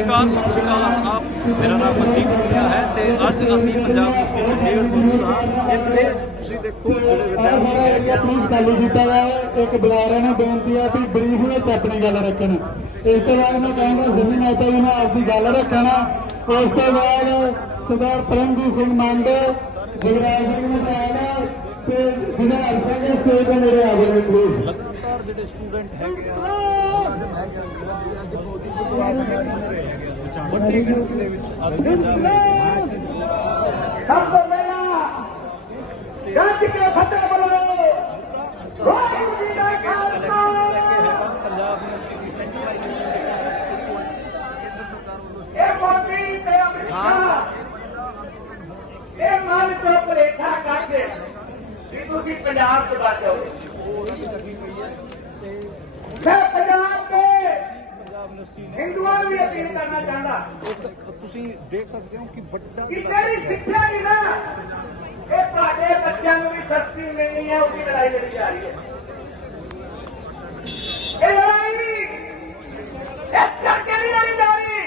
ਨਮਸਕਾਰ ਸਤਿ ਸ਼੍ਰੀ ਅਕਾਲ। ਆਪ ਮੇਰਾ ਨਾਮ ਮਨਦੀਪ ਗੁਰਿਆ ਹੈ ਤੇ ਅੱਜ ਅਸੀਂ ਪੰਜਾਬ ਯੂਨੀਵਰਸਿਟੀ ਚੰਡੀਗੜ੍ਹ ਮੌਜੂਦ ਹਾਂ ਇੱਥੇ ਤੁਸੀਂ ਦੇਖੋ ਜਿਹੜੇ ਵਿਦਿਆਰਥੀ ਏਰੀਆ ਪਲੀਜ਼ ਖਾਲੀ ਕੀਤਾ ਜਾਵੇ ਇੱਕ ਬੁਲਾਰਿਆਂ ਨੂੰ ਬੇਨਤੀ ਹੈ ਵੀ ਬਰੀਫ ਵਿੱਚ ਆਪਣੀ ਗੱਲ ਰੱਖਣ। ਇਸ ਤੋਂ ਬਾਅਦ ਮੈਂ ਕਹਾਂਗਾ ਸਿੱਧੀ ਮਾਤਾ ਜੀ ਨੇ ਆਪਦੀ ਗੱਲ ਰੱਖਣਾ। ਉਸ ਤੋਂ ਬਾਅਦ ਸਰਦਾਰ ਪਰਮਜੀਤ ਸਿੰਘ ਮੰਡ ਜਗਰਾਜ ਸਿੰਘ ਮਹਾਰਾਜ ਤੇ ਵਿਧਾਨ ਸਿੰਘ ਸਟੇਜ ਦੇ ਨੇੜੇ ਆ ਜਾਵੇ ਪਲੀਜ਼ ਲਗਾਤਾਰ ਜਿਹੜੇ ਸਟੂਡੈਂਟ ਹੈਗੇ ਆ। ਵੱਡੀ ਗਿਣਤੀ ਦੇ ਵਿੱਚ ਸਭ ਤੋਂ ਪਹਿਲਾਂ ਗੱਜ ਕੇ ਫਤਿਹ ਬੋਲੋ ਵਾਹਿਗੁਰੂ ਜੀ ਦਾ ਖਾਲਸਾ ਪੰਜਾਬ ਯੂਨੀਵਰਸਿਟੀ ਦੀ ਇਹ ਮੋਦੀ ਤੇ ਅਮਰੀਕਾ ਇਹ ਮਨ ਤੋਂ ਭੁਲੇਖਾ ਕਰਦੇ ਕਿ ਤੁਸੀਂ ਪੰਜਾਬ ਤੋਂ ਬਚ ਮੈਂ ਯੂਨੀਵਰਸਿਟੀ ਨੇ ਹਿੰਦੂਆਂ ਨੂੰ ਵੀ ਅਪੀਲ ਕਰਨਾ ਚਾਹੁੰਦਾ। ਤੁਸੀਂ ਦੇਖ ਸਕਦੇ ਹੋ ਕਿ ਵੱਡਾ ਜਿਹੜਾ ਸਿੱਖਿਆ ਨਹੀਂ ਨਾ ਇਹ ਤੁਹਾਡੇ ਬੱਚਿਆਂ ਨੂੰ ਵੀ ਸਸਤੀ ਮਿਲਣੀ ਹੈ ਉਹਦੀ ਲੜਾਈ ਲੜੀ ਜਾ ਰਹੀ ਹੈ। ਇਹ ਲੜਾਈ ਇਸ ਕਰਕੇ ਨਹੀਂ ਲੜੀ ਜਾ ਰਹੀ।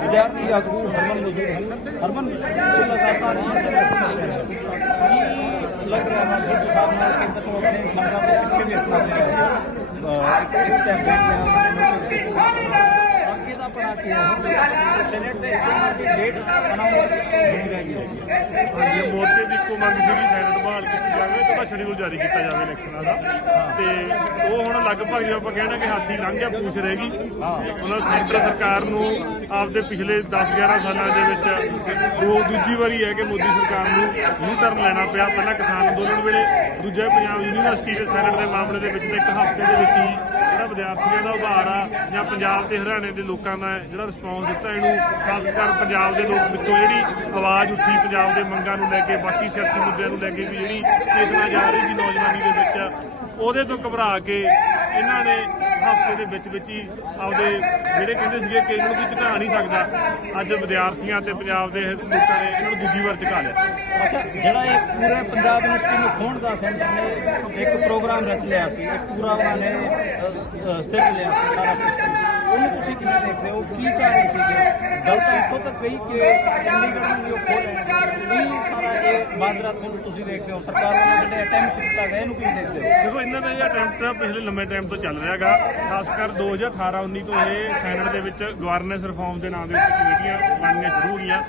ਵਿਦਿਆਰਥੀ ਆਗੂ ਹਰਮਨ ਮੌਜੂਦ ਹੈ ਹਰਮਨ ਲਗਾਤਾਰ ਕੀ ਲੱਗ ਰਿਹਾ ਹੈ ਜਿਸ ਹਿਸਾਬ ਨਾਲ ਕੇਂਦਰ ਤੋਂ ਆਪਣੇ ਮੰਗਾਂ ਦੇ ਪਿੱਛੇ ਵੀ ਹਟਣਾ ਪਿਆ ਇੱਕ ਇੱਕ ਸਟੈਪ ਬੈਕ ਅੱਗੇ ਦਾ ਪੜਾ ਕੇ ਸੈਨੇਟ ਦੇ ਹਾਂਜੀ, ਮੋਰਚੇ ਦੀ ਇੱਕੋ ਮੰਗ ਸੀਗੀ ਸੈਨੇਟ ਬਹਾਲ ਕੀਤੀ ਜਾਵੇ ਤੇ ਉਹਦਾ ਸ਼ਡਿਊਲ ਜਾਰੀ ਕੀਤਾ ਜਾਵੇ ਇਲੈਕਸ਼ਨਾਂ ਦਾ। ਤੇ ਉਹ ਹੁਣ ਲਗਭਗ ਜਿਵੇਂ ਆਪਾਂ ਕਹਿੰਦੇ ਕਿ ਹਾਥੀ ਲੰਘ ਗਿਆ, ਪੂਛ ਰਹਿ ਗਈ। ਉਹਨਾਂ ਸੈਂਟਰ ਸਰਕਾਰ ਨੂੰ ਆਪਦੇ ਪਿਛਲੇ 10-11 ਸਾਲਾਂ ਦੇ ਵਿੱਚ ਦੋ ਦੂਜੀ ਵਾਰੀ ਹੈ ਕਿ ਮੋਦੀ ਸਰਕਾਰ ਨੂੰ ਯੂ ਟਰਨ ਲੈਣਾ ਪਿਆ। ਪਹਿਲਾਂ ਕਿਸਾਨ ਅੰਦੋਲਨ ਵੇਲੇ, ਦੂਜਾ ਪੰਜਾਬ ਯੂਨੀਵਰਸਿਟੀ ਦੇ ਸੈਨੇਟ ਦੇ ਮਾਮਲੇ ਦੇ ਵਿੱਚ ਇੱਕ ਹਫ਼ਤੇ ਦੇ ਵਿੱਚ ਹੀ ਵਿਦਿਆਰਥੀਆਂ ਦਾ ਉਭਾਰ ਆ ਜਾਂ ਪੰਜਾਬ ਤੇ ਹਰਿਆਣੇ ਦੇ ਲੋਕਾਂ ਦਾ ਜਿਹੜਾ ਰਿਸਪੌਂਸ ਦਿੱਤਾ ਇਹਨੂੰ, ਖਾਸ ਕਰ ਪੰਜਾਬ ਦੇ ਲੋਕ ਵਿੱਚੋਂ ਜਿਹੜੀ ਆਵਾਜ਼ ਉੱਠੀ ਪੰਜਾਬ ਦੇ ਮੰਗਾਂ ਨੂੰ ਲੈ ਕੇ, ਬਾਕੀ ਸਿਆਸੀ ਮੁੱਦਿਆਂ ਨੂੰ ਲੈ ਕੇ ਵੀ ਜਿਹੜੀ ਚੇਤਨਾ ਜਾ ਰਹੀ ਸੀ ਨੌਜਵਾਨੀ ਦੇ ਵਿੱਚ, ਉਹਦੇ ਤੋਂ ਘਬਰਾ ਕੇ ਇਹਨਾਂ ਨੇ ਹਫ਼ਤੇ ਦੇ ਵਿੱਚ ਵਿੱਚ ਹੀ ਆਪਦੇ ਜਿਹੜੇ ਕਹਿੰਦੇ ਸੀਗੇ ਕਿ ਇਹਨਾਂ ਨੂੰ ਕੋਈ ਝੁਕਾ ਨਹੀਂ ਸਕਦਾ, ਅੱਜ ਵਿਦਿਆਰਥੀਆਂ ਤੇ ਪੰਜਾਬ ਦੇ ਲੋਕਾਂ ਨੇ ਇਹਨਾਂ ਨੂੰ ਦੂਜੀ ਵਾਰ ਝੁਕਾ ਲਿਆ। ਅੱਛਾ, ਜਿਹੜਾ ਇਹ ਪੂਰੇ ਪੰਜਾਬ ਯੂਨੀਵਰਸਿਟੀ ਨੂੰ ਖੋਣ ਦਾ ਸੈਂਟਰ ਨੇ ਇੱਕ ਪ੍ਰੋਗਰਾਮ ਰਚ ਲਿਆ ਸੀ, ਇੱਕ ਪੂਰਾ ਉਹਨਾਂ ਨੇ ਸਿਰ ਲਿਆ ਸੀ, ਸਾਰਾ ਸਿਸਟਮ। ਉਹਨੂੰ ਤੁਸੀਂ ਕਿਵੇਂ ਦੇਖਦੇ ਹੋ? ਕੀ ਚਾਹ ਰਹੇ ਸੀਗੇ? ਗਲਤ ਇੱਥੋਂ ਤੱਕ ਗਈ ਕਿ ਚੰਡੀਗੜ੍ਹ ਨੂੰ ਵੀ ਉਹ ਖੋਲ ਲੈਣਗੇ ਕੀ ਸਾਰਾ ਇਹ ਮਾਜ਼ਰਾ ਤੁਹਾਨੂੰ ਤੁਸੀਂ ਦੇਖਦੇ ਹੋ? ਸਰਕਾਰ ਵੱਲੋਂ ਜਿਹੜੇ ਅਟੈਂਪਟ ਕੀਤਾ ਗਿਆ, ਇਹਨੂੰ ਕਿਵੇਂ ਦੇਖਦੇ ਹੋ? ਦੇਖੋ, ਇਹਨਾਂ ਦਾ ਇਹ ਅਟੈਂਪਟ ਪਿਛਲੇ ਲੰਮੇ ਟਾਈਮ ਤੋਂ ਚੱਲ ਰਿਹਾ ਹੈਗਾ। ਖਾਸ ਕਰ 2018-19 ਤੋਂ ਇਹ ਸੈਨੇਟ ਦੇ ਵਿੱਚ ਗਵਰਨੈਂਸ ਰਿਫਾਰਮ ਦੇ ਨਾਂ ਦੇ ਉੱਤੇ ਕਮੇਟੀਆਂ ਬਣਨੀਆਂ ਸ਼ੁਰੂ ਹੋ ਗਈਆਂ।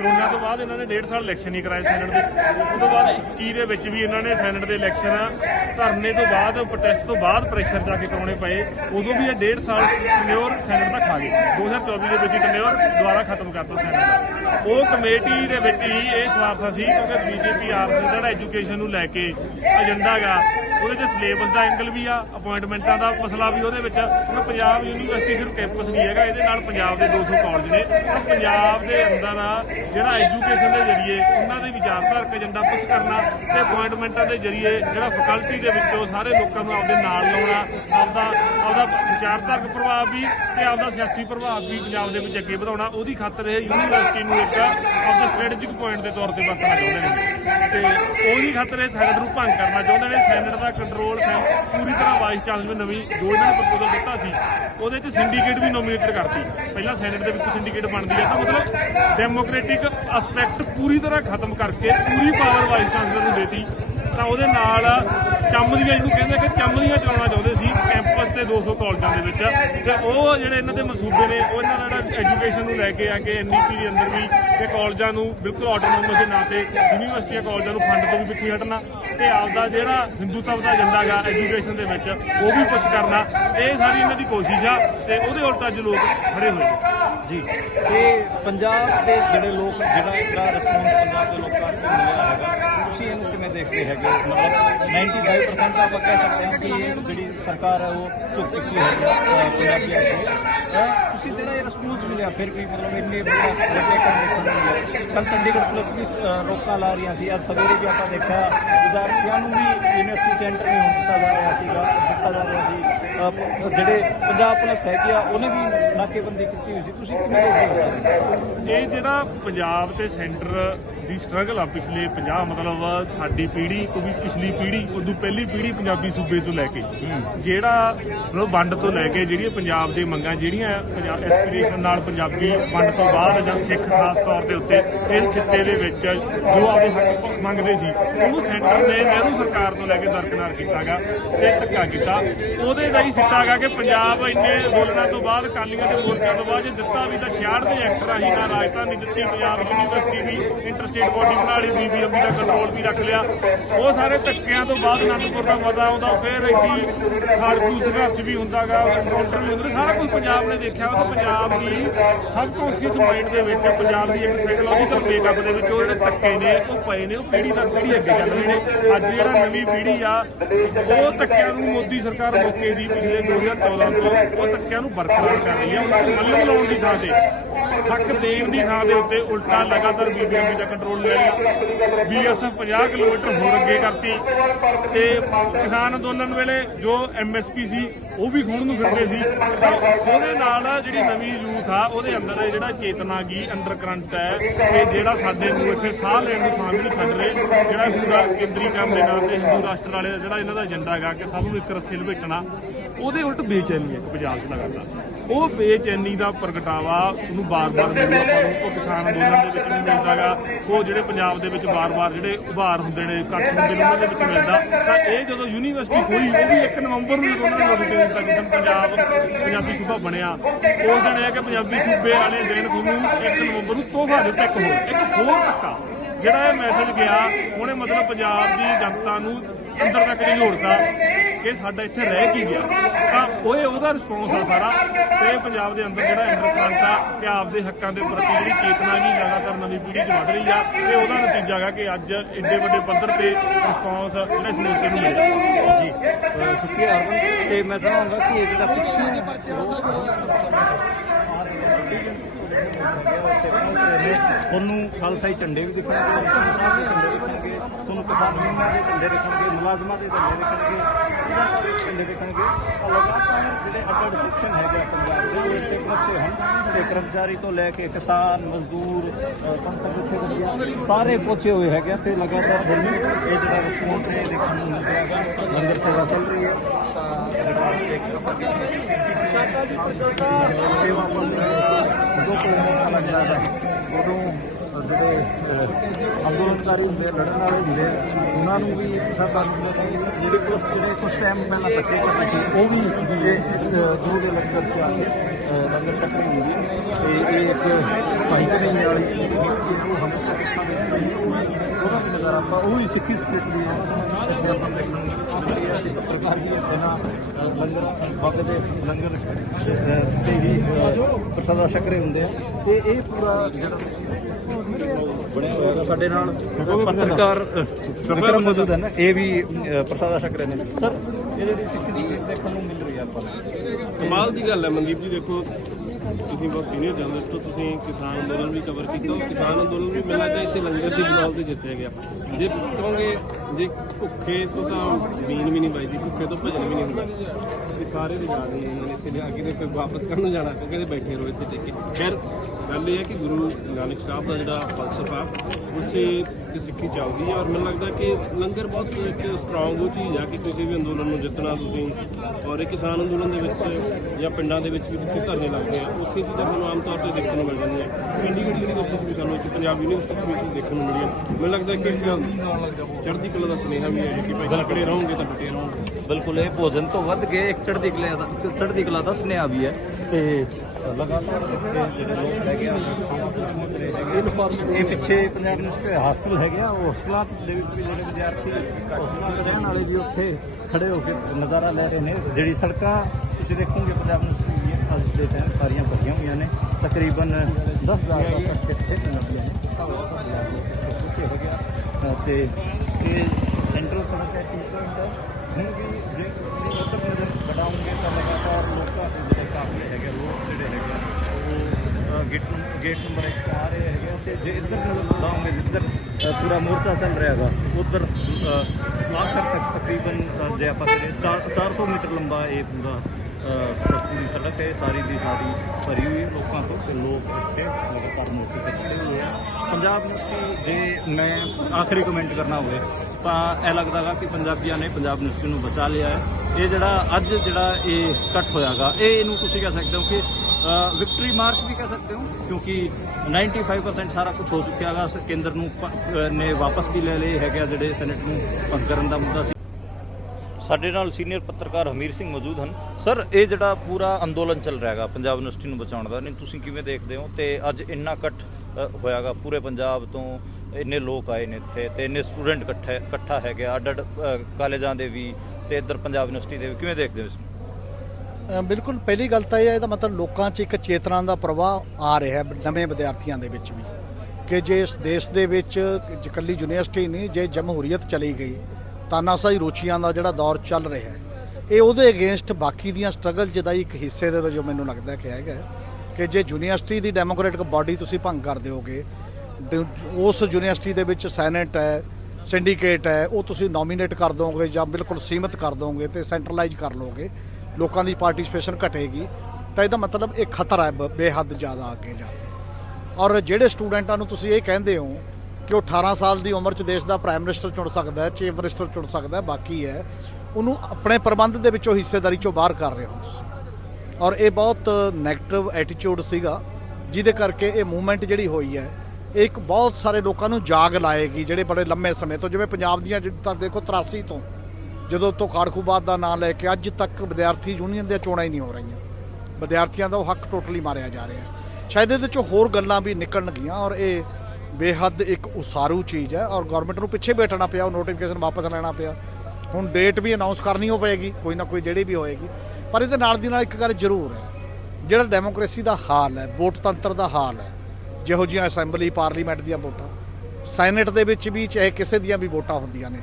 ਕਰੋਨਾ ਤੋਂ ਬਾਅਦ ਇਹਨਾਂ ਨੇ ਡੇਢ ਸਾਲ ਇਲੈਕਸ਼ਨ ਨਹੀਂ ਕਰਾਏ ਸੈਨੇਟ ਦੇ। ਉਸ ਤੋਂ ਬਾਅਦ 21 ਦੇ ਵਿੱਚ ਵੀ ਇਹਨਾਂ ਨੇ ਸੈਨੇਟ ਦੇ ਇਲੈਕਸ਼ਨ ਧਰਨੇ ਤੋਂ ਬਾਅਦ ਪ੍ਰੋਟੈਸਟ ਤੋਂ ਬਾਅਦ ਪ੍ਰੈਸ਼ਰ ਜਾ ਕੇ ਕਰਾਉਣੇ ਪਏ। ਉਦੋਂ ਵੀ ਇਹ ਡੇਢ ਸਾਲ ਟਨਿਓਰ ਸੈਨੇਟ ਦਾ ਖਾ ਗਏ। 2024 ਦੇ ਵਿੱਚ ਹੀ ਟਨਿਓਰ ਦੁਬਾਰਾ ਖਤਮ ਕਰਤਾ ਸੈਨੇਟ ਦਾ। ਉਹ ਕਮੇਟੀ ਦੇ ਵਿੱਚ ਹੀ ਇਹ ਸਵਾਰਥਾ ਸੀ ਕਿਉਂਕਿ ਬੀਜੇਪੀ ਆਰਐਸ ਜਿਹੜਾ ਐਜੂਕੇਸ਼ਨ ਨੂੰ ਲੈ ਕੇ ਏਜੰਡਾ ਗਾ ਉਹਦੇ 'ਚ ਸਿਲੇਬਸ ਦਾ ਐਂਗਲ ਵੀ ਆ ਅਪਾਇੰਟਮੈਂਟਾਂ ਦਾ ਮਸਲਾ ਵੀ ਉਹਦੇ ਵਿੱਚ ਕਿਉਂਕਿ ਪੰਜਾਬ ਯੂਨੀਵਰਸਿਟੀ ਸਿਰਫ ਕੈਂਪਸ ਨਹੀਂ ਹੈਗਾ, ਇਹਦੇ ਨਾਲ ਪੰਜਾਬ ਦੇ 200 ਕਾਲਜ ਨੇ। ਤਾਂ ਪੰਜਾਬ ਦੇ ਅੰਦਰ ਆ ਜਿਹੜਾ ਐਜੂਕੇਸ਼ਨ ਦੇ ਜ਼ਰੀਏ ਉਹਨਾਂ ਦੇ ਵਿਚਾਰਧਾਰਕ ਏਜੰਡਾ ਪੁਸ਼ ਕਰਨਾ ਤੇ ਅਪਾਇੰਟਮੈਂਟਾਂ ਦੇ ਜ਼ਰੀਏ ਜਿਹੜਾ ਫੈਕਲਟੀ ਦੇ ਵਿੱਚੋਂ ਸਾਰੇ ਲੋਕਾਂ ਨੂੰ ਆਪਦੇ ਨਾਲ ਲਾਉਣਾ, ਆਪਦਾ ਆਪਦਾ ਵਿਚਾਰਧਾਰਕ ਪ੍ਰਭਾਵ ਵੀ ਤੇ ਆਪਦਾ ਸਿਆਸੀ ਪ੍ਰਭਾਵ ਵੀ ਪੰਜਾਬ ਦੇ ਵਿੱਚ ਅੱਗੇ ਵਧਾਉਣਾ, ਉਹਦੀ ਖਾਤਰ ਇਹ ਯੂਨੀਵਰਸਿਟੀ ਨੂੰ ਇੱਕ ਆਪਦਾ ਸਟ੍ਰੈਟੇਜਿਕ ਪੁਆਇੰਟ ਦੇ ਤੌਰ ਤੇ ਵਰਤਣਾ ਚਾਹੁੰਦੇ ਨੇ। ਤੇ ਉਹਦੀ ਖਾਤਰ ਇਹ ਸੈਨੇਟ ਨੂੰ ਭੰਗ ਕਰਨਾ ਚਾਹੁੰਦੇ ਨੇ ਸੈਨੇਟ ਦਾ ਕੰਟਰੋਲ ਪੂਰੀ ਤਰ੍ਹਾਂ ਵਾਈਸ ਚਾਂਸਲਰ ਨਵੀਂ, ਜੋ ਇਹਨਾਂ ਨੇ ਪ੍ਰਪੋਜ਼ਲ ਦਿੱਤਾ ਸੀ, ਉਹਦੇ 'ਚ ਸਿੰਡੀਕੇਟ ਵੀ ਨੋਮੀਨੇਟ ਕਰਤੀ। ਪਹਿਲਾਂ ਸੈਨੇਟ ਦੇ ਵਿੱਚ ਸਿੰਡੀਕੇਟ ਬਣਦੀ ਹੈ ਤਾਂ ਮਤਲਬ ਡੈਮੋਕ੍ਰੈਟਿਕ ਐਸਪੈਕਟ ਪੂਰੀ ਤਰ੍ਹਾਂ ਖਤਮ ਕਰਕੇ, ਪੂਰੀ ਪਾਵਰ ਵਾਈਸ ਚਾਂਸਲਰ ਨੂੰ ਦੇਤੀ, ਤਾਂ ਉਹਦੇ ਨਾਲ ਚੰਮ ਦੀਆਂ ਜਿਹਨੂੰ ਕਹਿੰਦੇ ਕਿ ਚੰਮ ਦੀਆਂ ਚਲਾਉਣਾ ਚਾਹੁੰਦੇ ਸੀ ਕੈਂਪਸ ਤੇ 200 ਕਾਲਜਾਂ ਦੇ ਵਿੱਚ। ਤੇ ਉਹ ਜਿਹੜੇ ਇਹਨਾਂ ਦੇ ਮਸੂਬੇ ਨੇ, ਉਹ ਇਹਨਾਂ ਦਾ ਜਿਹੜਾ ਐਜੂਕੇਸ਼ਨ ਨੂੰ ਲੈ ਕੇ ਆ ਕੇ ਐਨਈਪੀ ਦੇ ਅੰਦਰ ਵੀ ਕਿ ਕਾਲਜਾਂ ਨੂੰ ਬਿਲਕੁਲ ਆਟੋਨੋਮਸ ਦੇ ਨਾਂ ਤੇ ਯੂਨੀਵਰਸਿਟੀਆਂ ਕਾਲਜਾਂ ਨੂੰ ਫੰਡ ਤੋਂ ਵੀ ਪਿੱਛੇ ਹਟਣਾ ਤੇ ਆਪਦਾ ਜਿਹੜਾ ਹਿੰਦੂਤਵ ਦਾ ਏਜੰਡਾ ਗਾ ਐਜੂਕੇਸ਼ਨ ਦੇ ਵਿੱਚ, ਉਹ ਵੀ ਪੁਸ਼ ਕਰਨਾ, ਇਹ ਸਾਰੀ ਇਹਨਾਂ ਦੀ ਕੋਸ਼ਿਸ਼ ਆ ਤੇ ਉਹਦੇ ਉਲਟ ਅੱਜ ਲੋਕ ਖੜੇ ਹੋਏ ਜੀ, ਤੇ ਪੰਜਾਬ ਦੇ ਜਿਹੜੇ ਲੋਕ, ਜਿਹੜਾ ਇਹਦਾ ਰਿਸਪੌਂਸ ਪੰਜਾਬ ਦੇ ਲੋਕਾਂ ਨੂੰ ਮਿਲਿਆ ਹੈਗਾ, ਤੁਸੀਂ ਇਹਨੂੰ ਕਿਵੇਂ ਦੇਖਦੇ ਹੈਗੇ? ਮਤਲਬ 95% ਤਾਂ ਆਪਾਂ ਕਹਿ ਸਕਦੇ ਹਾਂ ਕਿ ਇਹ ਜਿਹੜੀ ਸਰਕਾਰ ਹੈ, ਉਹ ਝੁਕ ਚੁੱਕੀ ਹੈ ਪੰਜਾਬੀਆਂ ਦੀ। ਤੁਸੀਂ ਜਿਹੜਾ ਇਹ ਰਿਸਪੌਂਸ ਮਿਲਿਆ, ਫਿਰ ਵੀ ਮਤਲਬ ਇੰਨੇ ਬੜਾ ਰਿਫਲੈਕਟ ਦੇਖਣ ਨੂੰ ਮਿਲਿਆ। ਕੱਲ ਚੰਡੀਗੜ੍ਹ ਪੁਲਿਸ ਵੀ ਰੋਕਾਂ ਲਾ ਰਹੀਆਂ ਸੀ, ਅੱਜ ਸਵੇਰੇ ਵੀ ਆਪਾਂ ਦੇਖਿਆ, ਵਿਦਿਆਰਥੀਆਂ ਨੂੰ ਵੀ ਯੂਨੀਵਰਸਿਟੀ ਚ ਐਂਟਰ ਨਹੀਂ ਹੋਣ ਦਿੱਤਾ ਜਾ ਰਿਹਾ ਸੀਗਾ, ਦਿੱਤਾ ਜਾ ਰਿਹਾ ਸੀ। ਜਿਹੜੇ ਪੰਜਾਬ ਪੁਲਿਸ ਹੈਗੀ ਆ, ਉਹਨੇ ਵੀ ਨਾਕੇਬੰਦੀ ਕੀਤੀ ਹੋਈ ਸੀ। ਤੁਸੀਂ ਕਿਵੇਂ ਦੇਖਦੇ ਹੋ ਸਰ ਇਹ ਜਿਹੜਾ ਪੰਜਾਬ ਤੇ ਸੈਂਟਰ ਦੀ ਸਟਰਗਲ ਆ ਪਿਛਲੇ 50 ਮਤਲਬ ਸਾਡੀ ਪੀੜ੍ਹੀ ਤੋਂ ਵੀ ਪਿਛਲੀ ਪੀੜ੍ਹੀ ਉਦੋਂ ਪਹਿਲੀ ਪੀੜ੍ਹੀ ਪੰਜਾਬੀ ਸੂਬੇ ਤੋਂ ਲੈ ਕੇ। ਜਿਹੜਾ ਮਤਲਬ ਵੰਡ ਤੋਂ ਲੈ ਕੇ ਜਿਹੜੀਆਂ ਪੰਜਾਬ ਦੀ ਮੰਗਾਂ ਜਿਹੜੀਆਂ ਪੰਜਾਬ ਐਸਪੀਰੇਸ਼ਨ ਨਾਲ ਪੰਜਾਬੀ ਵੰਡ ਤੋਂ ਬਾਅਦ ਜਾਂ ਸਿੱਖ ਖਾਸ ਤੌਰ ਦੇ ਉੱਤੇ ਇਸ ਖਿੱਤੇ ਦੇ ਵਿੱਚ ਜੋ ਆਪਦੇ ਹੱਕ ਮੰਗਦੇ ਸੀ ਉਹਨੂੰ ਸੈਂਟਰ ਨੇ ਨਹਿਰੂ ਸਰਕਾਰ ਤੋਂ ਲੈ ਕੇ ਦਰਕਨਾਰ ਕੀਤਾਗਾ ਤੇ ਧੱਕਾ ਕੀਤਾ। ਉਹਦੇ ਦਾ ਹੀ ਸਿੱਟਾ ਗਾ ਕਿ ਪੰਜਾਬ ਇੰਨੇ ਅੰਦੋਲਨਾਂ ਤੋਂ ਬਾਅਦ ਕਾਲੀਆਂ ਦੇ ਮੋਰਚਿਆਂ ਤੋਂ ਬਾਅਦ ਜੇ ਦਿੱਤਾ ਵੀ ਤਾਂ 66 ਦੇ ਐਕਟ ਰਾਹੀਂ ਨਾ ਰਾਜਧਾਨੀ ਦਿੱਤੀ ਪੰਜਾਬ ਯੂਨੀਵਰਸਿਟੀ ਵੀ ਇੰਟਰਸਟੇਟ ਬੋਡੀ ਬਣਾ ਲਈ ਬੀਬੀਐਮਬੀ ਦਾ ਕੰਟਰੋਲ ਵੀ ਰੱਖ ਲਿਆ। ਉਹ ਸਾਰੇ ਧੱਕਿਆਂ ਤੋਂ ਬਾਅਦ ਅਨੰਦਪੁਰ ਦਾ ਮਤਾ ਆਉਂਦਾ ਫਿਰ ਇੱਡੀ ਖਾੜਕੂ ਸੰਘਰਸ਼ ਵੀ ਹੁੰਦਾਗਾ ਕਾਊਂਟਰ ਵੀ ਹੁੰਦਾ ਸਾਰਾ ਕੁਝ ਪੰਜਾਬ ਨੇ ਦੇਖਿਆ, ਉਹ ਤਾਂ ਪੰਜਾਬ ਦੀ ਸਭ ਕੌਂਸ਼ੀਅਸ ਮਾਈਂਡ ਦੇ ਵਿੱਚ ਪੰਜਾਬ ਦੀ ਇੱਕ ਸਾਈਕੋਲੋਜੀਕਲ ਮੇਕਅਪ ਦੇ ਵਿੱਚ ਉਹ ਜਿਹੜੇ ਧੱਕੇ ਨੇ, ਉਹ ਪਏ ਨੇ, ਉਹ ਪੀੜ੍ਹੀ ਦਰ ਪੀੜ੍ਹੀ ਅੱਗੇ ਚੱਲ ਰਹੇ ਨੇ। ਅੱਜ ਜਿਹੜਾ ਨਵੀਂ ਪੀੜੀ ਆ, ਉਹ ਧੱਕਿਆਂ ਨੂੰ ਮੋਦੀ ਸਰਕਾਰ ਮੌਕੇ ਦੀ ਪਿਛਲੇ 2014 ਤੋਂ ਉਹ ਧੱਕਿਆਂ ਨੂੰ ਬਰਕਰਾਰ ਕਰ ਰਹੀ ਹੈ ਉਹਨਾਂ ਨੂੰ ਮੱਲਮ ਲਾਉਣ ਦੀ ਥਾਂ ਤੇ, ਹੱਕ ਦੇਣ ਦੀ ਥਾਂ ਦੇ ਉੱਤੇ ਉਲਟਾ ਲਗਾਤਾਰ ਬੀਬੀਐਮਬੀ ਦਾ ਕੰਟਰੋਲ ਲੈ ਰਹੀ ਬੀਐਸਐਫ 50 ਕਿਲੋਮੀਟਰ ਹੋਰ ਅੱਗੇ ਕਰਤੀ। ਤੇ ਕਿਸਾਨ ਅੰਦੋਲਨ ਵੇਲੇ ਜੋ ਐਮਐਸਪੀ ਸੀ, ਉਹ ਵੀ ਖੂਨ ਨੂੰ ਫਿਰਦੇ ਸੀ। ਉਹਦੇ ਨਾਲ ਜਿਹੜੀ ਨਵੀਂ ਯੂਥ ਆ, ਉਹਦੇ ਅੰਦਰ ਜਿਹੜਾ ਚੇਤਨਾ ਗੀ ਅੰਡਰ ਕਰੰਟ ਹੈ ਕਿ ਜਿਹੜਾ ਸਾਡੇ ਨੂੰ ਇੱਥੇ ਸਾਹ ਲੈਣ ਨੂੰ ਥਾਂ ਨਹੀਂ ਛੱਡ ਰਹੇ, ਜਿਹੜਾ ਹਿੰਦੂ ਕੇਂਦਰੀਕਰਨ ਦੇ ਨਾਂ ਤੇ ਹਿੰਦੂ ਰਾਸ਼ਟਰ ਵਾਲੇ ਜਿਹੜਾ ਇਹਨਾਂ ਦਾ ਏਜੰਡਾ ਹੈਗਾ, ਕਿ ਸਭ ਨੂੰ ਇੱਕ ਰੱਸੇ ਲਪੇਟਣਾ। ਉਹਦੇ ਉਲਟ ਬੇਚੈਨੀ ਹੈ ਪੰਜਾਬ 'ਚ ਲਗਾਤਾਰ। ਉਹ ਬੇਚੈਨੀ ਦਾ ਪ੍ਰਗਟਾਵਾ ਉਹਨੂੰ ਬਾਰ-ਬਾਰ ਮਿਲੂ ਆਪਾਂ ਨੂੰ ਉਹ ਕਿਸਾਨ ਅੰਦੋਲਨ ਦੇ ਵਿੱਚ ਵੀ ਮਿਲਦਾਗਾ ਉਹ ਜਿਹੜੇ ਪੰਜਾਬ ਦੇ ਵਿੱਚ ਬਾਰ-ਬਾਰ ਜਿਹੜੇ ਉਭਾਰ ਹੁੰਦੇ ਨੇ ਇਕੱਠ ਹੁੰਦੇ ਨੇ, ਉਹਨਾਂ ਦੇ ਵਿੱਚ ਮਿਲਦਾ। ਤਾਂ ਇਹ ਜਦੋਂ ਯੂਨੀਵਰਸਿਟੀ ਖੋਲੀ ਉਹ ਵੀ 1 ਨਵੰਬਰ ਨੂੰ ਉਹਨਾਂ ਨੇ ਨੋਟੀਫਿਕੇਸ਼ਨ ਦਿੱਤਾ ਜਦੋਂ ਪੰਜਾਬ ਪੰਜਾਬੀ ਸੂਬਾ ਬਣਿਆ ਉਸ ਦਿਨ ਇਹ ਕਿ ਪੰਜਾਬੀ ਸੂਬੇ ਵਾਲੇ ਦਿਨ ਤੁਹਾਨੂੰ 1 ਨਵੰਬਰ ਨੂੰ ਤੋਹਫਾ ਦਿੱਤਾ ਇੱਕ ਹੋਰ ਇੱਕ ਹੋਰ ਧੱਕਾ। ਜਿਹੜਾ ਇਹ ਮੈਸੇਜ ਗਿਆ, ਉਹਨੇ ਮਤਲਬ ਪੰਜਾਬ ਦੀ ਜਨਤਾ ਨੂੰ ਅੰਦਰ ਤੱਕ ਝੰਜੋੜਤਾ ਕਿ ਸਾਡਾ ਇੱਥੇ ਰਹਿ ਕੀ ਗਿਆ। ਤਾਂ ਉਹ ਉਹਦਾ ਰਿਸਪੌਂਸ ਆ ਸਾਰਾ ਤੇ ਪੰਜਾਬ ਦੇ ਅੰਦਰ ਜਿਹੜਾ ਇੰਟਰਪ੍ਰਾਂਟ ਆ ਕਿ ਆਪਦੇ ਹੱਕਾਂ ਦੇ ਪ੍ਰਤੀ ਜਿਹੜੀ ਚੇਤਨਾ ਜੀ ਲਗਾਤਾਰ ਨਵੀਂ ਪੀੜ੍ਹੀ 'ਚ ਵੱਧ ਰਹੀ ਆ ਤੇ ਉਹਦਾ ਨਤੀਜਾ ਹੈਗਾ ਕਿ ਅੱਜ ਏਡੇ ਵੱਡੇ ਪੱਧਰ ਤੇ ਰਿਸਪੌਂਸ ਜਿਹੜਾ ਇਸ ਮੋਰਚੇ ਨੂੰ ਮਿਲਿਆ। ਜੀ ਸ਼ੁਕਰੀਆ ਅਰਵਿੰਦ। ਤੇ ਮੈਂ ਚਾਹਾਂਗਾ ਕਿ ਇਹ ਜਿਹੜਾ ਪਿੱਛੇ ਤੁਹਾਨੂੰ ਖਾਲਸਾਈ ਝੰਡੇ ਵੀ ਨਿਸ਼ਾਨ ਸਾਹਿਬ ਦੇ ਝੰਡੇ ਤੁਹਾਨੂੰ ਕਿਸਾਨ ਦੇ ਝੰਡੇ ਦਿਖਣਗੇ ਮੁਲਾਜ਼ਮਾਂ ਦੇ ਝੰਡੇ ਦਿਖਣਗੇ ਝੰਡੇ ਦਿਖਣਗੇ। ਤਾਂ ਲਗਾਤਾਰ ਜਿਹੜੇ ਅੱਡ ਸੈਕਸ਼ਨ ਹੈਗੇ ਪੰਜਾਬ ਦੇ ਇੱਥੇ ਪਹੁੰਚੇ ਹਨ। ਤੇ ਕਰਮਚਾਰੀ ਤੋਂ ਲੈ ਕੇ ਕਿਸਾਨ ਮਜ਼ਦੂਰ ਪੰਥਕ ਜਥੇਬੰਦੀਆਂ ਸਾਰੇ ਪਹੁੰਚੇ ਹੋਏ ਹੈਗੇ ਤੇ ਲਗਾਤਾਰ ਤੁਹਾਨੂੰ ਇਹ ਜਿਹੜਾ ਰਿਸਪੌਂਸ ਹੈ ਦੇਖਣ ਨੂੰ ਮਿਲ ਰਿਹਾ ਹੈਗਾ। ਲੰਗਰ ਸੇਵਾ ਚੱਲ ਰਹੀ ਹੈ। ਤਾਂ ਜਿਹੜਾ ਇੱਕ ਕਪੈਸਿਟੀ ਸੇਵਾ ਬਣ ਰਹੀ ਹੈ। ਉਦੋਂ ਕੋਈ ਮੌਕਾ ਲੱਗਦਾ ਹੈ। ਉਦੋਂ ਜਿਹੜੇ ਅੰਦੋਲਨਕਾਰੀ ਹੁੰਦੇ ਆ, ਲੜਨ ਵਾਲੇ ਹੁੰਦੇ ਆ, ਉਹਨਾਂ ਨੂੰ ਵੀ ਸਾਡਾ ਜਿਹੜੇ ਕੁਛ ਜਿਹੜੇ ਕੁਝ ਟਾਈਮ ਪਹਿਲਾਂ ਧੱਕੇ ਕਰਦੇ ਸੀ ਉਹ ਵੀ ਇਹ ਅਹ, ਗੁਰੂ ਦੇ ਲੰਗਰ ਚ ਆ ਕੇ ਲੰਗਰ ਛਕ ਹੁੰਦੀ ਹੁੰਦੇ ਆ। ਤੇ ਇਹ ਇੱਕ ਭਾਈ ਕਨੇ ਵਾਲੀ ਨੀਤੀ ਉਹ ਹਮੇਸ਼ਾ ਸਿੱਖਾਂ ਵਿੱਚ ਉਹਦਾ ਨਜ਼ਾਰਾ ਆਪਾਂ ਉਹ ਵੀ ਸਿੱਖੀ ਸਪਿਰਿਟ ਦੀ ਇੱਥੇ ਆਪਾਂ ਦੇਖਣ ਨੂੰ ਅਸੀਂ ਪੱਤਰਕਾਰ ਵੀ ਆਪਣਾ ਲੰਗਰ ਬਾਬੇ ਦੇ ਲੰਗਰ ਤੇ ਹੀ ਪ੍ਰਸਾਦਾ ਛਕ ਹੁੰਦੇ ਆ। ਤੇ ਇਹ ਪੂਰਾ ਜਿਹੜਾ ਬਣਿਆ ਹੋਇਆ ਸਾਡੇ ਨਾਲ ਪੱਤਰਕਾਰ ਵਿਕਰਮ ਮੌਜੂਦ ਹੈ ਨਾ, ਇਹ ਵੀ ਪ੍ਰਸਾਦਾ ਛਕ ਨੇ। ਸਰ ਇਹ ਜਿਹੜੀ ਸਿੱਖੀ ਸਪਿਰਿਟ ਦੇਖਣ ਨੂੰ ਮਿਲ ਰਹੀ ਹੈ ਆਪਾਂ ਕਮਾਲ ਦੀ ਗੱਲ ਹੈ, ਮਨਦੀਪ ਜੀ, ਦੇਖੋ, ਤੁਸੀਂ ਬਹੁਤ ਸੀਨੀਅਰ ਜਰਨਲਿਸਟ ਹੋ, ਤੁਸੀਂ ਕਿਸਾਨ ਅੰਦੋਲਨ ਵੀ ਕਵਰ ਕੀਤਾ ਉਹ ਕਿਸਾਨ ਅੰਦੋਲਨ ਵੀ ਮੈਨੂੰ ਲੱਗਦਾ ਇਸੇ ਲੰਗਰ ਦੀ ਬਦੌਲਤ ਤੇ ਜਿੱਤਿਆ ਗਿਆ। ਜੇ ਕਹੋਗੇ ਜੇ ਭੁੱਖੇ ਤੋਂ ਤਾਂ ਬੀਨ ਵੀ ਨਹੀਂ ਵੱਜਦੀ, ਭੁੱਖੇ ਤੋਂ ਭਜਨ ਵੀ ਨਹੀਂ ਹੁੰਦਾ। ਇਹ ਸਾਰੇ ਦੇ ਜਾ ਰਹੇ ਇਹਨਾਂ ਨੇ ਇੱਥੇ ਜਾ ਕੇ ਤੇ ਫਿਰ ਵਾਪਸ ਕਰਨ ਨੂੰ ਜਾਣਾ, ਕਿਉਂਕਿ ਬੈਠੇ ਰਹੋ ਇੱਥੇ ਟਿਕ ਕੇ। ਖੈਰ, ਗੱਲ ਇਹ ਹੈ ਕਿ ਗੁਰੂ ਨਾਨਕ ਸਾਹਿਬ ਦਾ ਜਿਹੜਾ ਫਲਸਫਾ, ਉਸੇ ਤੇ ਸਿੱਖੀ ਚੱਲਦੀ ਹੈ ਔਰ ਮੈਨੂੰ ਲੱਗਦਾ ਕਿ ਲੰਗਰ ਬਹੁਤ ਇੱਕ ਸਟਰੋਂਗ ਉਹ ਚੀਜ਼ ਆ ਕਿ ਕਿਸੇ ਵੀ ਅੰਦੋਲਨ ਨੂੰ ਜਿੱਤਣਾ ਤੁਸੀਂ ਔਰ ਇਹ ਕਿਸਾਨ ਅੰਦੋਲਨ ਦੇ ਵਿੱਚ ਜਾਂ ਪਿੰਡਾਂ ਦੇ ਵਿੱਚ ਵੀ ਜਿੱਥੇ ਧਰਨੇ ਲੱਗਦੇ ਆ ਉਸੇ ਚੀਜ਼ਾਂ ਸਾਨੂੰ ਆਮ ਤੌਰ ਤੇ ਦੇਖਣ ਨੂੰ ਮਿਲ ਜਾਂਦੀਆਂ। ਇੰਡੀਕੇਟਿਵ ਯੂਨੀਵਰਸਿਟੀ ਵੀ ਸਾਨੂੰ ਇੱਥੇ ਪੰਜਾਬ ਯੂਨੀਵਰਸਿਟੀ ਵਿੱਚ ਵੀ ਦੇਖਣ ਨੂੰ ਮਿਲੀਆਂ। ਮੈਨੂੰ ਲੱਗਦਾ ਕਿ ਚੜ੍ਹਦੀ ਕਲਾ ਦਾ ਸੁਨੇਹਾ ਵੀ ਹੈ ਕਿ ਭਾਈ ਤਕੜੇ ਰਹੋਗੇ ਤਾਂ ਡਟੇ ਰਹੋਗੇ। ਬਿਲਕੁਲ ਇਹ ਭੋਜਨ ਤੋਂ ਵੱਧ ਕੇ ਇੱਕ ਚੜ੍ਹਦੀ ਕਲਾ ਦਾ ਚੜ੍ਹਦੀ ਕਲਾ ਦਾ ਸੁਨੇਹਾ ਵੀ ਹੈ। ਤੇ ਲਗਾਤਾਰ ਇਹ ਜਿਹੜੇ ਲੋਕ ਹੈਗੇ ਆ ਇਹ ਇਹ ਪਿੱਛੇ ਪੰਜਾਬ ਯੂਨੀਵਰਸਿਟੀ ਹਾਸਟਲ ਹੈਗੇ ਆ ਉਹ ਹੋਸਟਲਾਂ ਦੇ ਵਿੱਚ ਵੀ ਜਿਹੜੇ ਵਿਦਿਆਰਥੀ ਹੋਸਟਲਾਂ ਦੇ ਰਹਿਣ ਵਾਲੇ ਵੀ ਉੱਥੇ ਖੜੇ ਹੋ ਕੇ ਨਜ਼ਾਰਾ ਲੈ ਰਹੇ ਨੇ। ਜਿਹੜੀ ਸੜਕਾਂ ਤੁਸੀਂ ਦੇਖੋਗੇ ਪੰਜਾਬ ਯੂਨੀਵਰਸਿਟੀ ਅੱਜ ਦੇ ਟਾਈਮ ਸਾਰੀਆਂ ਭਰੀਆਂ ਹੋਈਆਂ ਨੇ। ਤਕਰੀਬਨ 10000 ਤੋਂ ਤੱਕ ਇੱਥੇ ਪੰਜਾਬੀਆਂ ਨੇ ਅ, ਤੇ ਸੈਂਟਰਲ ਸੜਕ ਹੈ ਟੀ ਹੁਣ ਵੀ ਜੇ ਤੁਸੀਂ ਨਜ਼ਰ ਵਧਾਉਂਗੇ ਤਾਂ ਲਗਾਤਾਰ ਲੋਕਾਂ ਦੇ ਜਿਹੜੇ ਕਾਫਲੇ ਹੈਗੇ ਲੋਕ ਜਿਹੜੇ ਹੈਗੇ ਆ, ਉਹ ਗੇਟ ਨੰਬਰ ਗੇਟ ਨੰਬਰ 1 ਆ ਰਹੇ ਹੈਗੇ ਆ। ਤੇ ਜੇ ਇੱਧਰ ਨਜ਼ਰ ਵਧਾਉਂਗੇ ਜਿੱਧਰ ਪੂਰਾ ਮੋਰਚਾ ਚੱਲ ਰਿਹਾ ਹੈਗਾ ਉਧਰ ਆਖਰ ਤੱਕ ਤਕਰੀਬਨ ਜੇ ਆਪਾਂ ਕਰੀਏ 400 ਮੀਟਰ ਲੰਬਾ ਇਹ ਪੂਰਾ ਪੂਰੀ ਸੜਕ ਹੈ, ਸਾਰੀ ਦੀ ਸਾਰੀ ਭਰੀ ਹੋਈ ਹੈ ਲੋਕਾਂ ਤੋਂ ਤੇ ਲੋਕ ਇੱਥੇ ਲਗਾਤਾਰ ਮੋਰਚੇ ਤੇ ਖੜੇ ਹੋਏ ਆ। ਪੰਜਾਬ ਯੂਨੀਵਰਸਿਟੀ ਜੇ ਮੈਂ ਆਖਰੀ ਕਮੈਂਟ ਕਰਨਾ ਹੋਵੇ, ਤਾਂ ਇਹ ਲੱਗਦਾਗਾ ਕਿ ਪੰਜਾਬੀਆਂ ਨੇ ਪੰਜਾਬ ਯੂਨੀਵਰਸਿਟੀ ਨੂੰ ਬਚਾ ਲਿਆ ਹੈ। ਇਹ ਜਿਹੜਾ ਅੱਜ ਜਿਹੜਾ ਇਹ ਇਕੱਠ ਹੋਇਆਗਾ, ਇਹ ਇਹਨੂੰ ਤੁਸੀਂ ਕਹਿ ਸਕਦੇ ਹੋ ਕਿ ਵਿਕਟਰੀ ਮਾਰਚ ਵੀ ਕਹਿ ਸਕਦੇ ਹੋ, ਕਿਉਂਕਿ 95% ਸਾਰਾ ਕੁਝ ਹੋ ਚੁੱਕਿਆ ਹੈਗਾ ਸ- ਕੇਂਦਰ ਨੂੰ ਨੇ ਵਾਪਸ ਵੀ ਲੈ ਲਏ ਹੈਗੇ ਆ ਜਿਹੜੇ ਸੈਨੇਟ ਨੂੰ। ਭੰਗ ਕਰਨ ਦਾ ਮੁੱਦਾ ਸੀ। ਸਾਡੇ ਨਾਲ ਸੀਨੀਅਰ ਪੱਤਰਕਾਰ ਹਮੀਰ ਸਿੰਘ ਮੌਜੂਦ ਹਨ। ਸਰ ਇਹ ਜਿਹੜਾ ਪੂਰਾ ਅੰਦੋਲਨ ਚੱਲ ਰਿਹਾ ਹੈਗਾ ਪੰਜਾਬ ਯੂਨੀਵਰਸਿਟੀ ਨੂੰ ਬਚਾਉਣ ਦਾ ਨਹੀਂ ਤੁਸੀਂ ਕਿਵੇਂ ਦੇਖਦੇ ਹੋ? ਤੇ ਅੱਜ ਇੰਨਾ ਇਕੱਠ ਅ, ਹੋਇਆਗਾ ਪੂਰੇ ਪੰਜਾਬ ਤੋਂ ਇੰਨੇ ਲੋਕ ਆਏ ਨੇ ਇੱਥੇ ਤੇ ਇੰਨੇ ਸਟੂਡੈਂਟ ਇਕੱਠੇ ਇਕੱਠਾ ਹੈਗੇ ਆ, ਅੱਡ ਅੱਡ ਕਾਲਜਾਂ ਦੇ ਵੀ ਤੇ ਇੱਧਰ ਪੰਜਾਬ ਯੂਨੀਵਰਸਿਟੀ ਦੇ ਵੀ ਕਿਵੇਂ ਦੇਖਦੇ ਹੋ ਇਸ ਨੂੰ? ਬਿਲਕੁਲ ਪਹਿਲੀ ਗੱਲ ਤਾਂ ਇਹ ਹੈ ਇਹਦਾ ਮਤਲਬ ਲੋਕਾਂ 'ਚ ਇੱਕ ਚੇਤਨਾ ਦਾ ਪ੍ਰਵਾਹ ਆ ਰਿਹਾ ਹੈ ਨਵੇਂ ਵਿਦਿਆਰਥੀਆਂ ਦੇ ਵਿੱਚ ਵੀ। ਕਿ ਜੇ ਇਸ ਦੇਸ਼ ਦੇ ਵਿੱਚ ਇਕੱਲੀ ਯੂਨੀਵਰਸਿਟੀ ਨਹੀਂ ਜੇ ਜਮਹੂਰੀਅਤ ਚਲੀ ਗਈ ਤਾਨਾਸ਼ਾਹੀ ਰੁਚੀਆਂ ਦਾ ਜਿਹੜਾ ਦੌਰ ਚੱਲ ਰਿਹਾ ਹੈ, ਇਹ ਉਹਦੇ ਅਗੇਂਸਟ ਬਾਕੀ ਦੀਆਂ ਸਟਰਗਲ ਜਿਹਦਾ ਇੱਕ ਹਿੱਸੇ ਦੇ ਵਜੋਂ ਮੈਨੂੰ ਲੱਗਦਾ ਕਿ ਹੈਗਾ ਕਿ ਜੇ ਯੂਨੀਵਰਸਿਟੀ ਦੀ ਡੈਮੋਕ੍ਰੈਟਿਕ ਬਾਡੀ ਤੁਸੀਂ ਭੰਗ ਕਰ ਦਿਓਗੇ ਡ- ਉਸ ਯੂਨੀਵਰਸਿਟੀ ਦੇ ਵਿੱਚ ਸੈਨੇਟ ਹੈ ਸਿੰਡੀਕੇਟ ਹੈ, ਉਹ ਤੁਸੀਂ ਨੋਮੀਨੇਟ ਕਰ ਦੋਗੇ ਜਾਂ ਬਿਲਕੁਲ ਸੀਮਿਤ ਕਰ ਦੋਗੇ ਤੇ ਸੈਂਟਰਲਾਈਜ਼ ਕਰ ਲੋਗੇ ਲੋਕਾਂ ਦੀ ਪਾਰਟਿਸਿਪੇਸ਼ਨ ਘਟੇਗੀ, ਤਾਂ ਇਹਦਾ ਮਤਲਬ ਇਹ ਖਤਰਾ ਹੈ ਬ- ਬੇਹੱਦ ਜ਼ਿਆਦਾ ਅੱਗੇ ਜਾ ਕੇ। ਔਰ ਜਿਹੜੇ ਸਟੂਡੈਂਟਾਂ ਨੂੰ ਤੁਸੀਂ ਇਹ ਕਹਿੰਦੇ ਹੋ ਕਿ ਉਹ 18 ਸਾਲ ਦੀ ਉਮਰ 'ਚ ਦੇਸ਼ ਦਾ ਪ੍ਰਾਈਮ ਮਿਨਿਸਟਰ ਚੁਣ ਸਕਦਾ ਹੈ ਚੀਫ ਮਿਨਿਸਟਰ ਚੁਣ ਸਕਦਾ ਹੈ, ਬਾਕੀ ਹੈ। ਉਹਨੂੰ ਆਪਣੇ ਪ੍ਰਬੰਧ ਦੇ ਵਿੱਚੋਂ ਹਿੱਸੇਦਾਰੀ ਚੋਂ ਬਾਹਰ ਕਰ ਰਹੇ ਹੋ ਤੁਸੀਂ। ਔਰ ਇਹ ਬਹੁਤ 네ਗੇਟਿਵ ਐਟੀਟਿਊਡ ਸੀਗਾ, ਜਿਹਦੇ ਕਰਕੇ ਇਹ ਮੂਵਮੈਂਟ ਜਿਹੜੀ ਹੋਈ ਹੈ, ਇਹ ਇੱਕ ਬਹੁਤ ਸਾਰੇ ਲੋਕਾਂ ਨੂੰ ਜਾਗ ਲਾਏਗੀ, ਜਿਹੜੇ ਬੜੇ ਲੰਮੇ ਸਮੇਂ ਤੋਂ, ਜਿਵੇਂ ਪੰਜਾਬ ਦੀਆਂ ਜਿ- ਤਾਂ ਦੇਖੋ 83 ਤੋਂ, ਜਦੋਂ ਤੋਂ ਖਾੜਕੂਬਾਦ ਦਾ ਨਾਂ ਲੈ ਕੇ ਅੱਜ ਤੱਕ ਵਿਦਿਆਰਥੀ ਯੂਨੀਅਨ ਦੀਆਂ ਚੋਣਾਂ ਹੀ ਨਹੀਂ ਹੋ ਰਹੀਆਂ। ਵਿਦਿਆਰਥੀਆਂ ਦਾ ਉਹ ਹੱਕ ਟੋਟਲੀ ਮਾਰਿਆ ਜਾ ਰਿਹਾ ਸ਼ਾਇਦ ਇਹਦੇ ਚੋਂ ਹੋਰ ਗੱਲਾਂ ਵੀ ਨਿਕਲਣਗੀਆਂ ਔਰ ਇਹ ਬੇਹੱਦ ਇੱਕ ਉਸਾਰੂ ਚੀਜ਼ ਹੈ ਔਰ ਗਵਰਨਮੈਂਟ ਨੂੰ ਪਿੱਛੇ ਬੈਠਣਾ ਪਿਆ, ਉਹ ਨੋਟੀਫਿਕੇਸ਼ਨ ਵਾਪਸ ਲੈਣਾ ਪਿਆ। ਹੁਣ ਡੇਟ ਵੀ ਅਨਾਉਂਸ ਕਰਨੀ ਹੋ ਪਏਗੀ, ਕੋਈ ਨਾ ਕੋਈ ਜਿਹੜੀ ਵੀ ਹੋਏਗੀ। ਪਰ ਇਹਦੇ ਨਾਲ ਦੀ ਨਾਲ ਇੱਕ ਗੱਲ ਜ਼ਰੂਰ ਹੈ, ਜਿਹੜਾ ਡੈਮੋਕ੍ਰੇਸੀ ਦਾ ਹਾਲ ਹੈ ਵੋਟ ਤੰਤਰ ਦਾ ਹਾਲ ਹੈ, ਜਿਹੋ ਜਿਹੀਆਂ ਅਸੈਂਬਲੀ ਪਾਰਲੀਮੈਂਟ ਦੀਆਂ ਵੋਟਾਂ ਸੈਨੇਟ ਦੇ ਵਿੱਚ ਵੀ ਚਾਹੇ ਕਿਸੇ ਦੀਆਂ ਵੀ ਵੋਟਾਂ ਹੁੰਦੀਆਂ ਨੇ,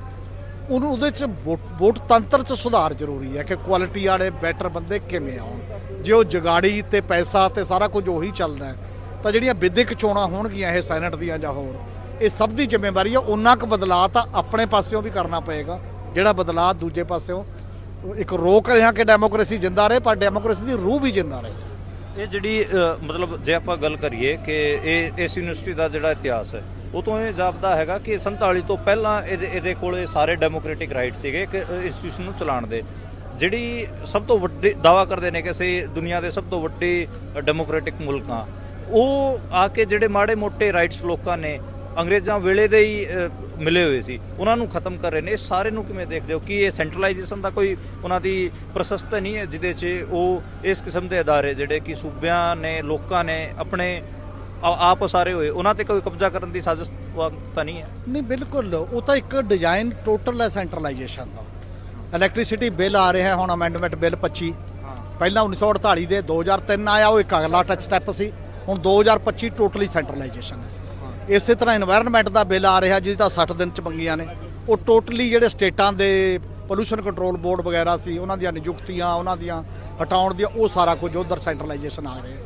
ਉਹਨੂੰ ਉਹਦੇ ਚ ਵੋਟ ਵੋਟ ਤੰਤਰ ਚ ਸੁਧਾਰ ਜ਼ਰੂਰੀ ਹੈ ਕਿ ਕੁਆਲਿਟੀ ਵਾਲੇ ਬੈਟਰ ਬੰਦੇ ਕਿਵੇਂ ਆਉਣ। ਜੇ ਉਹ ਜਗਾੜੀ ਤੇ ਪੈਸਾ ਤੇ ਸਾਰਾ ਕੁਝ ਉਹੀ ਚੱਲਦਾ ਹੈ ਤਾਂ ਜਿਹੜੀਆਂ ਵਿਦਿਅਕ ਚੋਣਾਂ ਹੋਣਗੀਆਂ ਇਹ ਸੈਨੇਟ ਦੀਆਂ ਜਾਂ ਹੋਰ, ਇਹ ਸਭ ਦੀ ਜ਼ਿੰਮੇਵਾਰੀ ਆ। ਉਹਨਾਂ ਕੁ ਬਦਲਾਅ ਤਾਂ ਆਪਣੇ ਪਾਸਿਓਂ ਵੀ ਕਰਨਾ ਪਏਗਾ। ਜਿਹੜਾ ਬਦਲਾਅ ਦੂਜੇ ਪਾਸਿਓਂ, ਇੱਕ ਰੋਕ ਰਿਹਾ ਕਿ ਡੈਮੋਕ੍ਰੇਸੀ ਜਿੰਦਾ ਰਹੇ, ਪਰ ਡੈਮੋਕ੍ਰੇਸੀ ਦੀ ਰੂਹ ਵੀ ਜਿੰਦਾ ਰਹੇ। ਇਹ ਜਿਹੜੀ ਮਤਲਬ ਜੇ ਆਪਾਂ ਗੱਲ ਕਰੀਏ ਕਿ ਇਹ, ਇਸ ਯੂਨੀਵਰਸਿਟੀ ਦਾ ਜਿਹੜਾ ਇਤਿਹਾਸ ਹੈ, ਉਹ ਤੋਂ ਇਹ ਜਾਪਦਾ ਹੈਗਾ ਕਿ 47 ਤੋਂ ਪਹਿਲਾਂ ਇਹਦੇ ਇਹਦੇ ਕੋਲੇ ਸਾਰੇ ਡੈਮੋਕ੍ਰੈਟਿਕ ਰਾਈਟ ਸੀਗੇ ਕਿ ਇੰਸਟੀਟਿਊਸ਼ਨ ਨੂੰ ਚਲਾਉਣ ਦੇ। ਜਿਹੜੀ ਸਭ ਤੋਂ ਵੱਡੇ ਦਾਵਾ ਕਰਦੇ ਨੇ ਕਿ ਅਸੀਂ ਦੁਨੀਆ ਦੇ ਸਭ ਤੋਂ ਵੱਡੀ ਡੈਮੋਕ੍ਰੈਟਿਕ ਮੁਲਕ ਹਾਂ ਉਹ ਆ ਕੇ ਜਿਹੜੇ ਮਾੜੇ ਮੋਟੇ ਰਾਈਟਸ ਲੋਕਾਂ ਨੇ ਅੰਗਰੇਜ਼ਾਂ ਵੇਲੇ ਦੇ ਹੀ ਮਿਲੇ ਹੋਏ ਸੀ ਉਹਨਾਂ ਨੂੰ ਖਤਮ ਕਰ ਰਹੇ ਨੇ। ਇਹ ਸਾਰੇ ਨੂੰ ਕਿਵੇਂ ਦੇਖਦੇ ਹੋ? ਕਿ ਇਹ ਸੈਂਟਰਲਾਈਜੇਸ਼ਨ ਦਾ ਕੋਈ ਉਹਨਾਂ ਦੀ ਪ੍ਰੋਸੈਸ ਤਾਂ ਨਹੀਂ ਹੈ ਜਿਹਦੇ 'ਚ ਉਹ ਇਸ ਕਿਸਮ ਦੇ ਅਦਾਰੇ ਜਿਹੜੇ ਕਿ ਸੂਬਿਆਂ ਨੇ ਲੋਕਾਂ ਨੇ ਆਪਣੇ ਆਪ ਉਸਾਰੇ ਹੋਏ ਉਹਨਾਂ ਤੇ ਕੋਈ ਕਬਜ਼ਾ ਕਰਨ ਦੀ ਸਾਜ਼ਿਸ਼ ਤਾਂ ਨਹੀਂ ਹੈ? ਨਹੀਂ ਬਿਲਕੁਲ। ਉਹ ਤਾਂ ਇੱਕ ਡਿਜ਼ਾਈਨ ਟੋਟਲ ਹੈ ਸੈਂਟਰਲਾਈਜੇਸ਼ਨ ਦਾ। ਇਲੈਕਟ੍ਰਿਸਿਟੀ ਬਿੱਲ ਆ ਰਿਹਾ ਹੈ ਹੁਣ ਅਮੈਂਡਮੈਂਟ ਬਿੱਲ 25 ਪਹਿਲਾਂ 1948 ਦੇ 2003 ਆਇਆ ਉਹ ਇੱਕ ਅਗਲਾ ਟੱਚ ਸਟੈਪ ਸੀ। ਹੁਣ 2025 ਟੋਟਲੀ ਸੈਂਟਰਲਾਈਜੇਸ਼ਨ ਹੈ। ਇਸੇ ਤਰ੍ਹਾਂ এনवायरमेंट ਦਾ ਬਿੱਲ ਆ ਰਿਹਾ ਜਿਹਦੀ ਤਾਂ 60 ਦਿਨ ਚ ਮੰਗੀਆਂ ਨੇ। ਉਹ ਟੋਟਲੀ ਜਿਹੜੇ ਸਟੇਟਾਂ ਦੇ ਪੋਲੂਸ਼ਨ ਕੰਟਰੋਲ ਬੋਰਡ ਵਗੈਰਾ ਸੀ, ਉਹਨਾਂ ਦੀਆਂ ਨਿਯੁਕਤੀਆਂ, ਉਹਨਾਂ ਦੀਆਂ ਹਟਾਉਣ ਦੀਆਂ, ਉਹ ਸਾਰਾ ਕੁਝ ਉਧਰ ਸੈਂਟਰਲਾਈਜੇਸ਼ਨ ਆ ਰਿਹਾ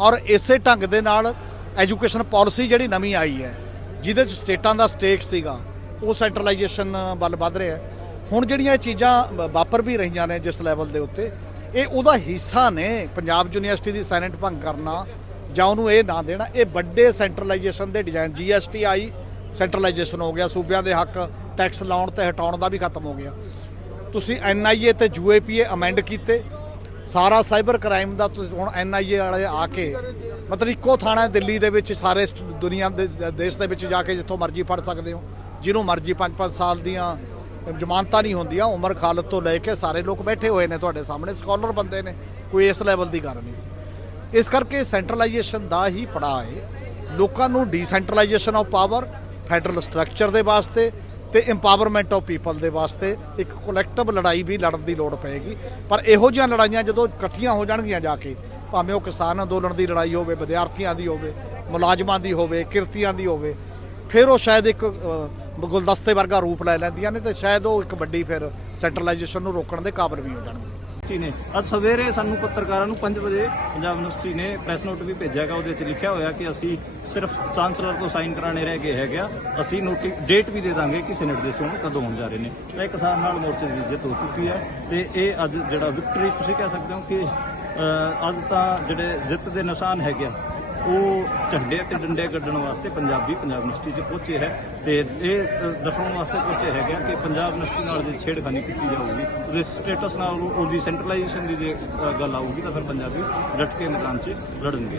ਔਰ ਇਸੇ ਢੰਗ ਦੇ ਨਾਲ ਐਜੂਕੇਸ਼ਨ ਪਾਲਿਸੀ ਜਿਹੜੀ ਨਵੀਂ ਆਈ ਹੈ, ਜਿਹਦੇ ਚ ਸਟੇਟਾਂ ਦਾ ਸਟੇਕ ਸੀਗਾ, ਉਹ ਸੈਂਟਰਲਾਈਜੇਸ਼ਨ ਵੱਲ ਵੱਧ ਰਿਹਾ ਹੁਣ ਜਿਹੜੀਆਂ ਇਹ ਚੀਜ਼ਾਂ ਵਾਪਰ ਵੀ ਰਹੀਆਂ ਨੇ ਜਿਸ ਲੈਵਲ ਦੇ ਉੱਤੇ, ਇਹ ਉਹਦਾ ਹਿੱਸਾ ਨੇ ਪੰਜਾਬ ਯੂਨੀਵਰਸਿਟੀ ਦੀ ਸੈਨੇਟ ਭੰਗ ਕਰਨਾ ਜਾਂ ਉਹਨੂੰ ਇਹ ਨਾ ਦੇਣਾ, ਇਹ ਵੱਡੇ ਸੈਂਟਰਲਾਈਜੇਸ਼ਨ ਦੇ ਡਿਜ਼ਾਈਨ ਜੀਐਸਟੀ ਆਈ ਸੈਂਟਰਲਾਈਜੇਸ਼ਨ ਹੋ ਗਿਆ, ਸੂਬਿਆਂ ਦੇ ਹੱਕ ਟੈਕਸ ਲਾਉਣ ਤੇ ਹਟਾਉਣ ਦਾ ਵੀ ਖਤਮ ਹੋ ਗਿਆ। ਤੁਸੀਂ ਐਨਆਈਏ ਤੇ ਯੂਏਪੀਏ ਅਮੈਂਡ ਕੀਤੇ, ਸਾਰਾ ਸਾਈਬਰ ਕ੍ਰਾਈਮ ਦਾ ਤੁਸੀਂ ਹੁਣ ਐਨਆਈਏ ਵਾਲੇ ਆ ਕੇ, ਮਤਲਬ ਇੱਕੋ ਥਾਣਾ ਦਿੱਲੀ ਦੇ ਵਿੱਚ, ਸਾਰੇ ਦੁਨੀਆ ਦੇ, ਦ- ਦੇਸ਼ ਦੇ ਵਿੱਚ ਜਾ ਕੇ ਜਿੱਥੋਂ ਮਰਜ਼ੀ ਫੜ ਸਕਦੇ ਹੋ। ਜਿਹਨੂੰ ਮਰਜ਼ੀ 5-5 ਸਾਲ ਦੀਆਂ ਜ਼ਮਾਨਤਾਂ ਨਹੀਂ ਹੁੰਦੀਆਂ, ਉਮਰ ਖਾਲਤ ਤੋਂ ਲੈ ਕੇ ਸਾਰੇ ਲੋਕ ਬੈਠੇ ਹੋਏ ਨੇ ਤੁਹਾਡੇ ਸਾਹਮਣੇ ਸਕਾਲਰ ਬੰਦੇ ਨੇ, ਕੋਈ ਇਸ ਲੈਵਲ ਦੀ ਗੱਲ ਨਹੀਂ ਸੀ। ਇਸ ਕਰਕੇ ਸੈਂਟਰਲਾਈਜੇਸ਼ਨ ਦਾ ਹੀ ਪੜਾਅ ਹੈ। ਲੋਕਾਂ ਨੂੰ decentralisation of power, federal structure ਦੇ ਵਾਸਤੇ ਤੇ ਇੰਪਾਵਰਮੈਂਟ ਆਫ ਪੀਪਲ ਦੇ ਵਾਸਤੇ ਇੱਕ ਕੋਲੈਕਟਿਵ ਲੜਾਈ ਵੀ ਲੜਨ ਦੀ ਲੋੜ ਪਏਗੀ। ਪਰ ਇਹੋ ਜਿਹੀਆਂ ਲੜਾਈਆਂ ਜਦੋਂ ਇਕੱਠੀਆਂ ਹੋ ਜਾਣਗੀਆਂ ਜਾ ਕੇ, ਭਾਵੇਂ ਉਹ ਕਿਸਾਨ ਅੰਦੋਲਨ ਦੀ ਲੜਾਈ ਹੋਵੇ, ਵਿਦਿਆਰਥੀਆਂ ਦੀ ਹੋਵੇ, ਮੁਲਾਜ਼ਮਾਂ ਦੀ ਹੋਵੇ, ਕਿਰਤੀਆਂ ਦੀ ਹੋਵੇ, ਫਿਰ ਉਹ ਸ਼ਾਇਦ ਇੱਕ ਗੁਲਦਸਤੇ ਵਰਗਾ ਰੂਪ ਲੈ ਲੈਂਦੀਆਂ ਨੇ ਤੇ ਸ਼ਾਇਦ ਉਹ ਇੱਕ ਵੱਡੀ ਫਿਰ ਸੈਂਟਰਲਾਈਜੇਸ਼ਨ ਨੂੰ ਰੋਕਣ ਦੇ ਕਾਬਲ ਵੀ ਹੋ ਜਾਣਗੇ। ਯੂਨੀਵਰਸਿਟੀ ਨੇ। ਅੱਜ ਸਵੇਰੇ ਸਾਨੂੰ ਪੱਤਰਕਾਰਾਂ ਨੂੰ 5 ਵਜੇ ਪੰਜਾਬ ਯੂਨੀਵਰਸਿਟੀ ਨੇ ਪ੍ਰੈਸ ਨੋਟ ਵੀ ਭੇਜਿਆਗਾ ਉਹਦੇ ਵਿੱਚ ਲਿਖਿਆ ਹੋਇਆ ਕਿ ਅਸੀਂ ਸਿਰਫ ਚਾਂਸਲਰ ਤੋਂ ਸਾਈਨ ਕਰਾਣੇ ਰਹਿ ਗਏ ਹੈਗੇ ਆ। ਅਸੀਂ ਨੋਟਿਸ ਡੇਟ ਵੀ ਦੇ ਦਾਂਗੇ ਕਿ ਸੈਨੇਟ ਦੇ ਚੋਣ ਕਦੋਂ ਹੋਣ ਜਾ ਰਹੇ ਨੇ। ਇਹ ਕਿਸਾਨ ਨਾਲ ਮੋਰਚੇ ਦੀ ਜਿੱਤ ਹੋ ਚੁੱਕੀ ਹੈ ਤੇ ਇਹ ਅੱਜ ਜਿਹੜਾ ਵਿਕਟਰੀ ਤੁਸੀਂ ਕਹਿ ਸਕਦੇ ਹੋ ਕਿ ਅੱਜ ਤਾਂ ਜਿਹੜੇ ਜਿੱਤ ਦੇ ਨਿਸ਼ਾਨ ਹੈਗੇ ਆ ਉਹ ਝੰਡੇ ਤੇ ਡੰਡੇ ਕੱਢਣ ਵਾਸਤੇ ਪੰਜਾਬੀ ਪੰਜਾਬ ਯੂਨੀਵਰਸਿਟੀ 'ਚ ਪਹੁੰਚੇ ਹੈ ਤੇ ਇਹ ਅ, ਦਰਸਾਉਣ ਵਾਸਤੇ ਪਹੁੰਚੇ ਹੈਗੇ ਆ ਕਿ ਪੰਜਾਬ ਯੂਨੀਵਰਸਿਟੀ ਨਾਲ ਜੇ ਛੇੜਖਾਨੀ ਕੀਤੀ ਜਾਊਗੀ ਉਹਦੇ ਸਟੇਟਸ ਨਾਲ ਉਹਦੀ ਸੈਂਟਰਲਾਈਜੇਸ਼ਨ ਦੀ ਜੇ ਗੱਲ ਆਊਗੀ ਤਾਂ ਫਿਰ ਪੰਜਾਬੀ ਡਟ ਕੇ ਮੈਦਾਨ 'ਚ ਲੜਨਗੇ।